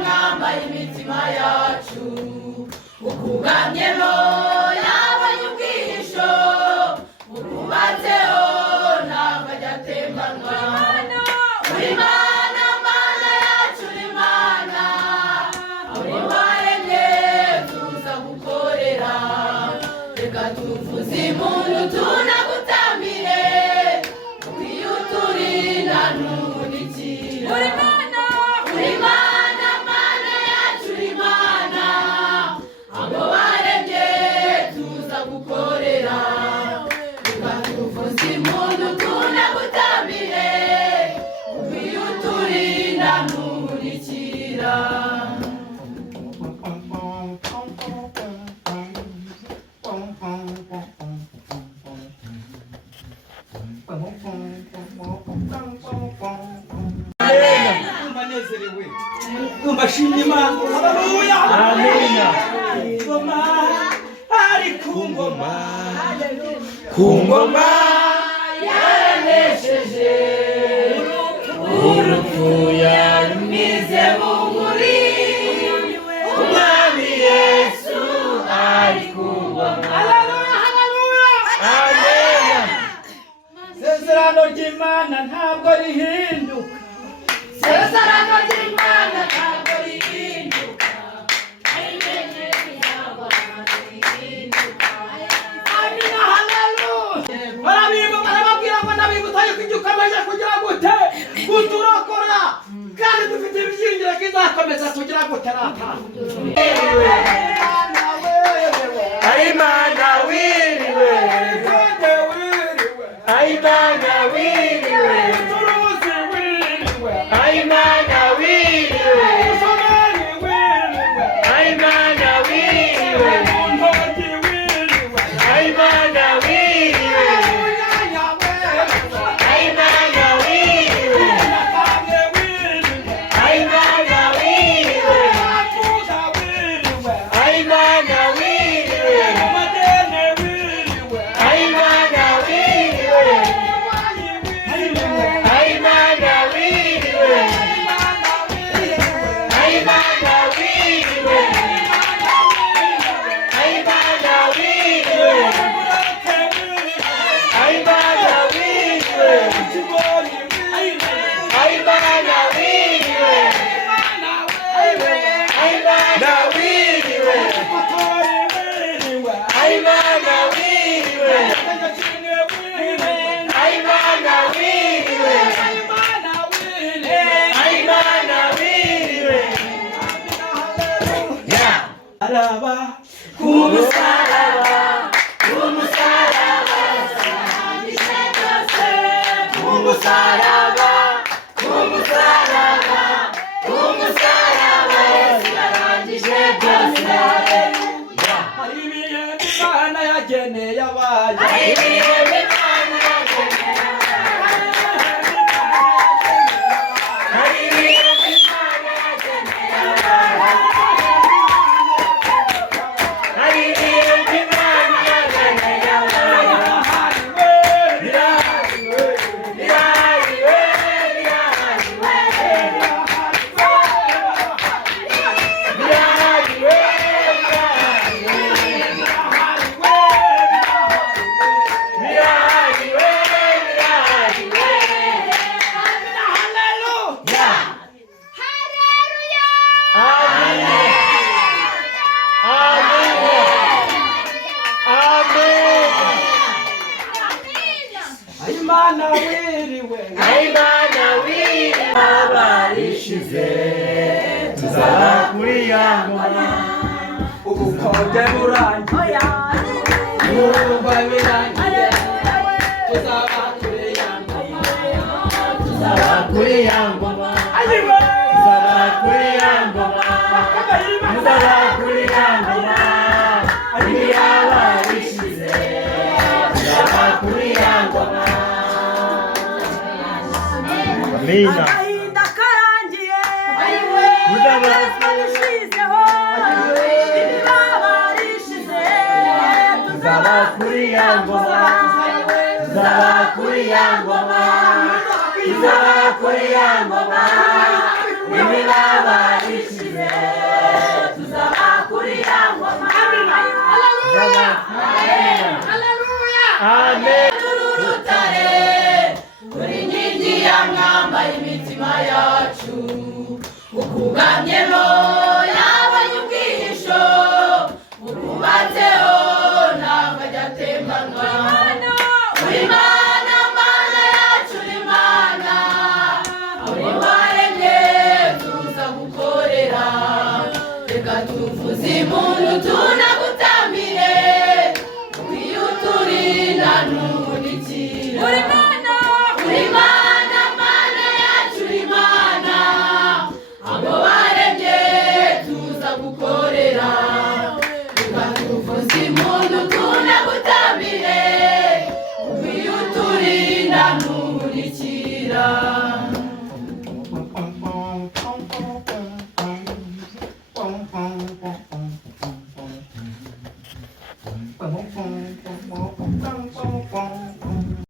mwambaye imitima yacu ukugamyemo yabonye ubwihisho ukubatseho ntabwo ajya atembanwa uri Mana Mana yacu uri Mana uri waremye tuza gukorera reka tuvuze impundu tunagutambire ukwiye uturinda ntunikira uri Mana Mana yacu uri Mana abo waremye tuza gukorera reka tuvuze impundu tunagutambire ukwiye uturinda ntunikira Umashimye Imana haleluya amina ngoma ari ku ngoma yaranesheje urupfu yarumize mu muri umwami Yesu ari ku ngoma haleluya amina isezerano ry'Imana ntabwo rihinduka isezerano ry'Imana ntabwo rihinduka ayimenye yaba rihinduka amina haleluya barababwira ngo ndabibutsa yuko ibyo ukomeje kugira gute kuturokora kandi dufite ibyiringiro ko izakomeza kugira gute rata Imana wiriwe Imana wiriwe Imana wiriwe Imana wiriwe Imana wiriwe Imana wiriwe Imana wiriwe Imana wiriwe Imana wiriwe Imana wiriwe Imana wiriwe Imana wiriwe Imana wiriwe Imana wiriwe Imana wiriwe Imana wiriwe Imana wiriwe Imana wiriwe araba umusaraba umusaraba yarangije byose umusaraba umusaraba umusaraba yarangije byose hari ibihe Imana yageneye abantu hari ibihe Imana yageneye hari ibihe Imana yageneye hari ibihe Imana yageneye birahariwe birahariwe birahariwe birahariwe Imana wiriwe Imana wiriwe abarishize tuzaba kuri ya ngoma ubukonje burangiye uruba birangiye tuzaba kuri ya ngoma tuzaba kuri ya ngoma ayiwe tuzaba kuri ya ngoma tuzaba kuri ya ngoma ibi abarishize tuzaba kuri ya ngoma amina agahinda karangiye Tuzaba ibibaba rishize tuzaba kuri ya ngoma tuzaba kuri ya ngoma tuzaba kuri ya ngoma ibibaba bishize tuzaba kuri ya ngoma. Amen. Urutare uri inkingi ya mwamba y'imitima yacu, ukugamyemo yabonye ubwihisho, ukubatseho ntabwo ajya atembanwa. Uri Mana, Mana yacu uri Mana, uri waremye tuza gukorera, reka tuvuze impundu tunagutambire, ukwiye uturinda n'ubunikira. Uri Mana, uri Mana, Mana yacu uri Mana, abo baremye tuza gukorera, reka tuvuze impundu tunagutambire, ukwiye uturinda n'ubunikira. Bum, bum, bum, bum, bum, bum, bum, bum.